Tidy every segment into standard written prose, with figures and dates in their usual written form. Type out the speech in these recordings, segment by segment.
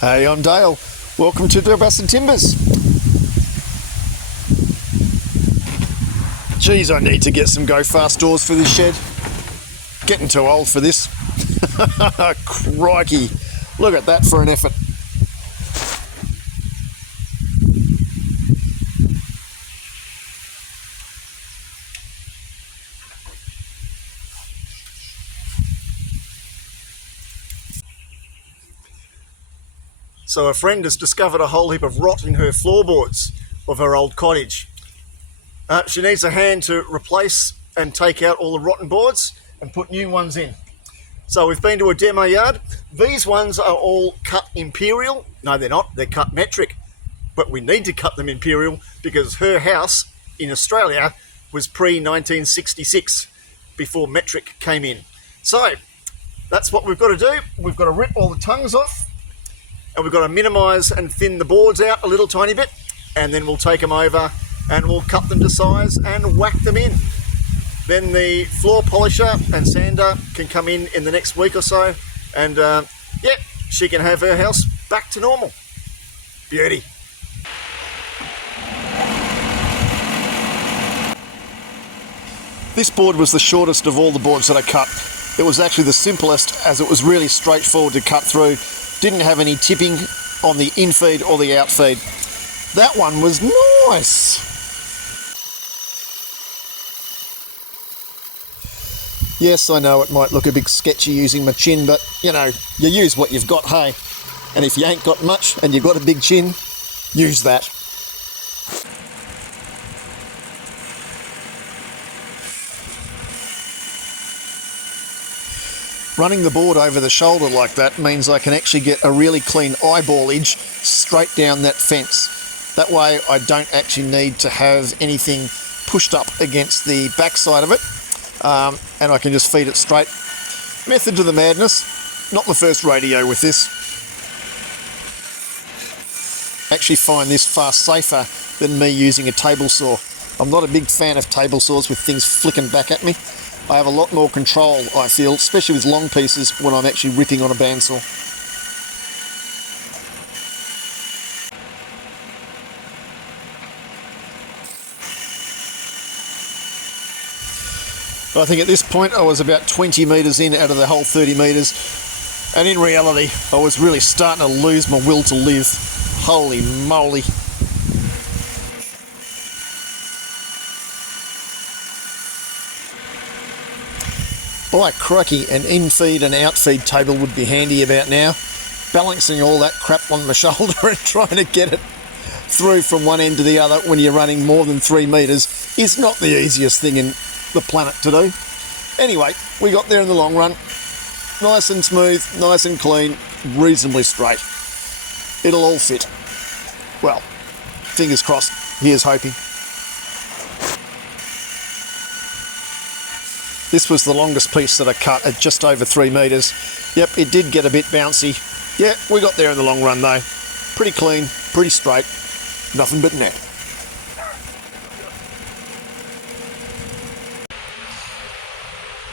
Hey, I'm Dale. Welcome to Durbass Timbers. Geez, I need to get some go-fast doors for this shed. Getting too old for this. Crikey. Look at that for an effort. So a friend has discovered a whole heap of rot in her floorboards of her old cottage. She needs a hand to replace and take out all the rotten boards and put new ones in. So we've been to a demo yard. These ones are all cut imperial. No, they're not. They're cut metric. But we need to cut them imperial because her house in Australia was pre-1966, before metric came in. So that's what we've got to do. We've got to rip all the tongues off, and we've got to minimise and thin the boards out a little tiny bit, and then we'll take them over and we'll cut them to size and whack them in. Then the floor polisher and sander can come in the next week or so, and yeah, she can have her house back to normal. Beauty. This board was the shortest of all the boards that I cut. It was actually the simplest, as it was really straightforward to cut through. Didn't have any tipping on the infeed or the outfeed. That one was nice. Yes, I know it might look a bit sketchy using my chin, but you know, you use what you've got, hey. And if you ain't got much and you've got a big chin, use that. Running the board over the shoulder like that means I can actually get a really clean eyeballage straight down that fence. That way I don't actually need to have anything pushed up against the backside of it, and I can just feed it straight. Method to the madness. Not the first rodeo with this. Actually find this far safer than me using a table saw. I'm not a big fan of table saws with things flicking back at me. I have a lot more control, I feel, especially with long pieces when I'm actually ripping on a bandsaw. I think at this point I was about 20 metres in out of the whole 30 metres, and in reality I was really starting to lose my will to live. Holy moly. By crikey, an in-feed and out-feed table would be handy about now. Balancing all that crap on my shoulder and trying to get it through from one end to the other when you're running more than 3 metres is not the easiest thing in the planet to do. Anyway, we got there in the long run. Nice and smooth, nice and clean, reasonably straight. It'll all fit. Well, fingers crossed. Here's hoping. This was the longest piece that I cut at just over 3 metres. Yep, it did get a bit bouncy. Yeah, we got there in the long run though. Pretty clean, pretty straight, nothing but net.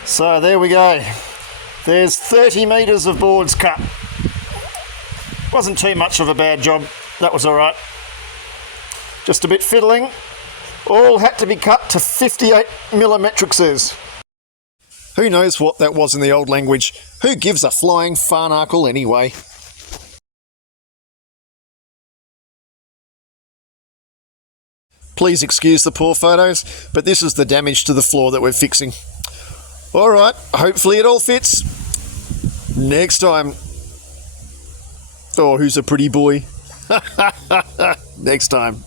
So there we go. There's 30 metres of boards cut. Wasn't too much of a bad job. That was all right. Just a bit fiddling. All had to be cut to 58 millimetrics. Who knows what that was in the old language? Who gives a flying farnacle anyway? Please excuse the poor photos, but this is the damage to the floor that we're fixing. Alright, hopefully it all fits. Next time. Oh, who's a pretty boy? Next time.